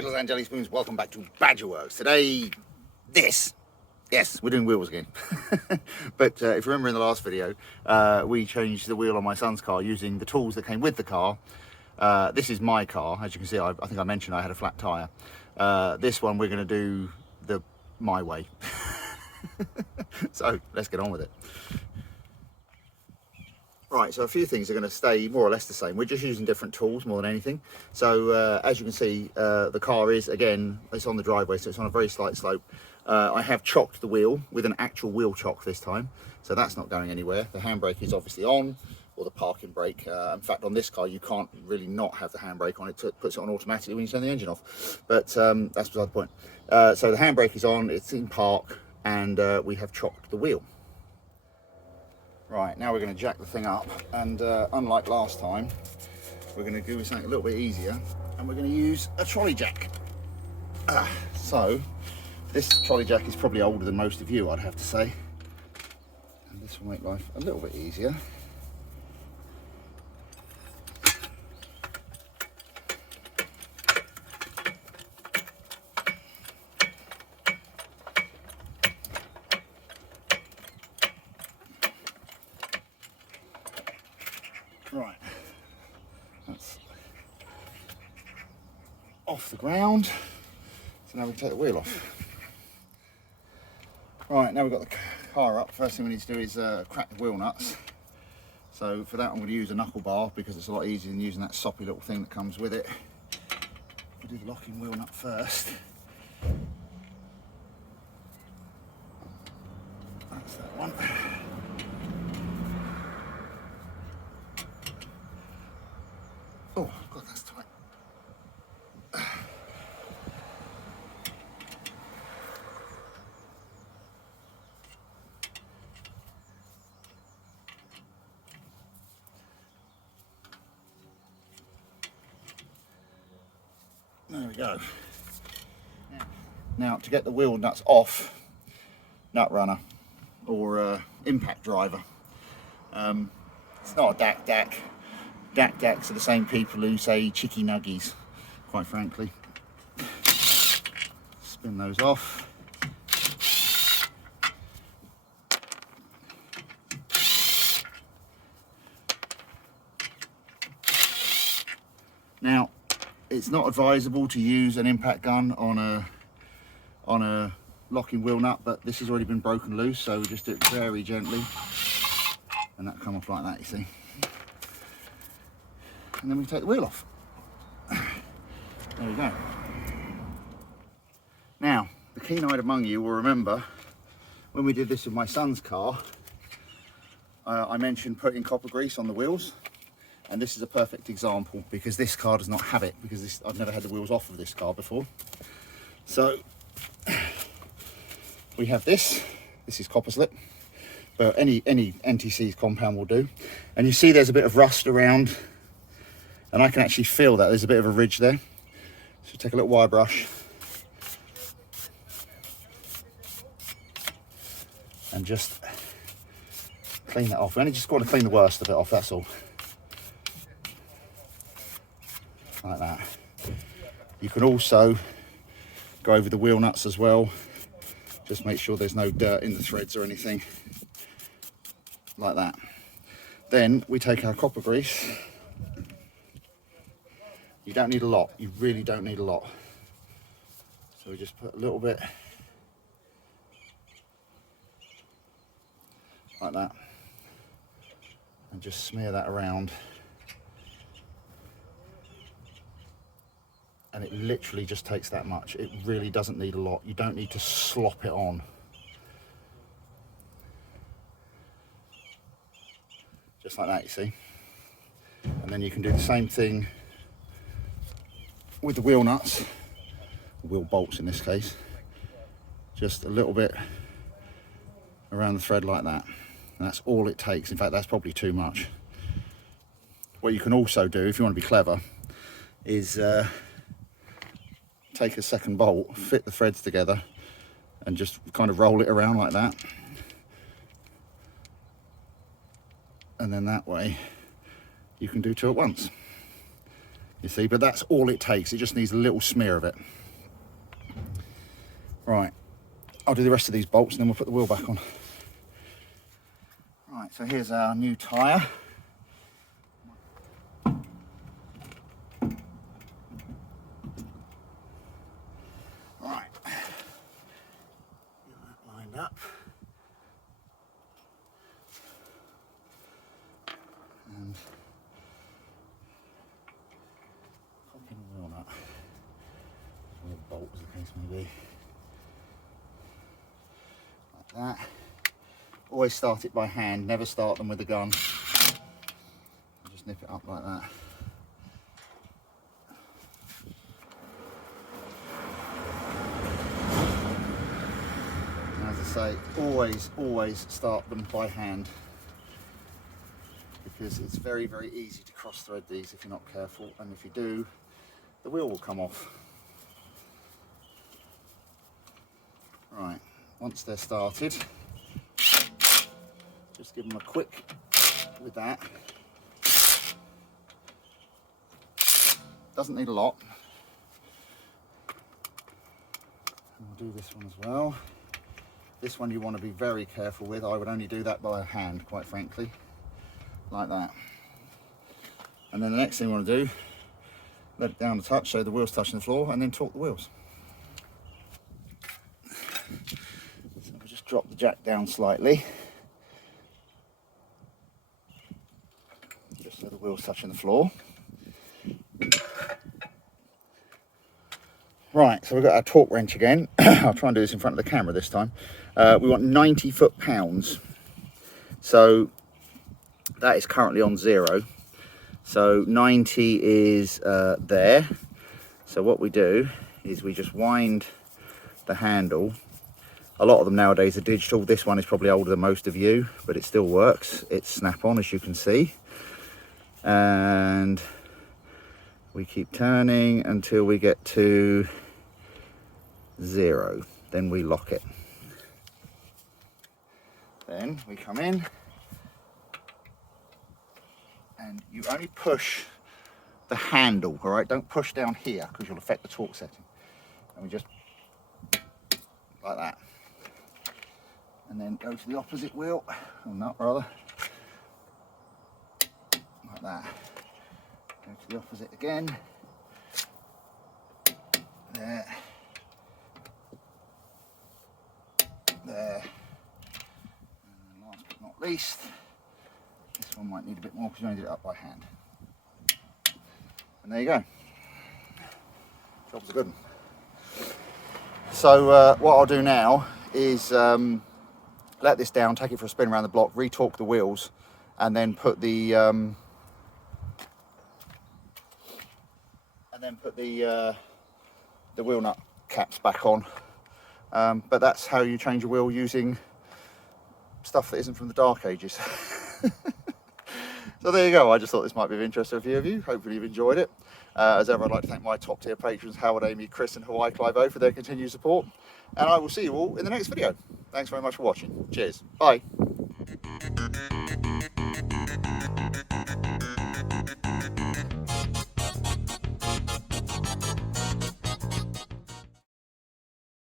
Little Angelic Spoons, welcome back to Badgerworks. Today, yes, we're doing wheels again. But if you remember in the last video, we changed the wheel on my son's car using the tools that came with the car. This is my car. As you can see, I think I mentioned I had a flat tyre. This one we're going to do my way. So let's get on with it. Right, so a few things are going to stay more or less the same. We're just using different tools more than anything. So as you can see, the car is, again, it's on the driveway, so it's on a very slight slope. I have chocked the wheel with an actual wheel chock this time, so that's not going anywhere. The handbrake is obviously on, or the parking brake. In fact, on this car, you can't really not have the handbrake on. It puts it on automatically when you turn the engine off. But that's beside the point. So the handbrake is on, it's in park, and we have chocked the wheel. Right, now we're going to jack the thing up, and unlike last time, we're going to do something a little bit easier, and we're going to use a trolley jack. So, this trolley jack is probably older than most of you, I'd have to say, and this will make life a little bit easier. Right, that's off the ground, so now we can take the wheel off. Right, now we've got the car up, first thing we need to do is crack the wheel nuts. So for that I'm going to use a knuckle bar because it's a lot easier than using that soppy little thing that comes with it. We'll do the locking wheel nut first. That's that one. Oh, God, that's tight. There we go. Now, to get the wheel nuts off, nut runner or impact driver. It's not a DAC. DACs are the same people who say chicky nuggies, quite frankly. Spin those off. Now, it's not advisable to use an impact gun on a locking wheel nut, but this has already been broken loose, so we just do it very gently, and that'll come off like that, you see. And then we take the wheel off. There we go. Now, the keen-eyed among you will remember when we did this with my son's car, I mentioned putting copper grease on the wheels, and this is a perfect example because this car does not have it, because I've never had the wheels off of this car before. So we have this is copper slip, but any NTC's compound will do, and you see there's a bit of rust around. And I can actually feel that there's a bit of a ridge there. So take a little wire brush and just clean that off. We only just got to clean the worst of it off, that's all. Like that. You can also go over the wheel nuts as well. Just make sure there's no dirt in the threads or anything. Like that. Then we take our copper grease. You don't need a lot, you really don't need a lot. So we just put a little bit like that and just smear that around. And it literally just takes that much. It really doesn't need a lot. You don't need to slop it on. Just like that, you see. And then you can do the same thing with the wheel nuts, wheel bolts in this case, just a little bit around the thread like that, and that's all it takes. In fact, that's probably too much. What you can also do, if you want to be clever, is take a second bolt, fit the threads together, and just kind of roll it around like that, and then that way you can do two at once. You see, but that's all it takes. It just needs a little smear of it. Right, I'll do the rest of these bolts and then we'll put the wheel back on. Right, so here's our new tyre. Right, get that lined up. And pop in a wheel nut, or a bolt as the case may be. Like that. Always start it by hand, never start them with a gun. Just nip it up like that. And as I say, always start them by hand, because it's very, very easy to cross thread these if you're not careful, and if you do, the wheel will come off. Right, once they're started, just give them a quick with that. Doesn't need a lot. And we'll do this one as well. This one you want to be very careful with. I would only do that by hand, quite frankly, like that. And then the next thing you want to do, let it down a touch so the wheel's touching the floor, and then torque the wheels. So we'll just drop the jack down slightly, just so the wheel's touching the floor. Right, so we've got our torque wrench again. I'll try and do this in front of the camera this time. We want 90 foot-pounds. So that is currently on 0. So 90 is there. So what we do is we just wind the handle. A lot of them nowadays are digital. This one is probably older than most of you, but it still works. It's snap-on, as you can see. And we keep turning until we get to 0. Then we lock it. Then we come in and you only push the handle, all right? Don't push down here because you'll affect the torque setting. And we just like that. And then go to the opposite wheel, or not rather, like that. Go to the opposite again. There. There. And last but not least, this one might need a bit more because you only did it up by hand. And there you go. Job's a good one. So what I'll do now is let this down, take it for a spin around the block, re-torque the wheels, and then put the wheel nut caps back on. But that's how you change a wheel using stuff that isn't from the Dark Ages. So there you go. I just thought this might be of interest to a few of you. Hopefully you've enjoyed it. As ever, I'd like to thank my top tier patrons, Howard, Amy, Chris and Hawaii Clive, for their continued support. And I will see you all in the next video. Thanks very much for watching. Cheers. Bye.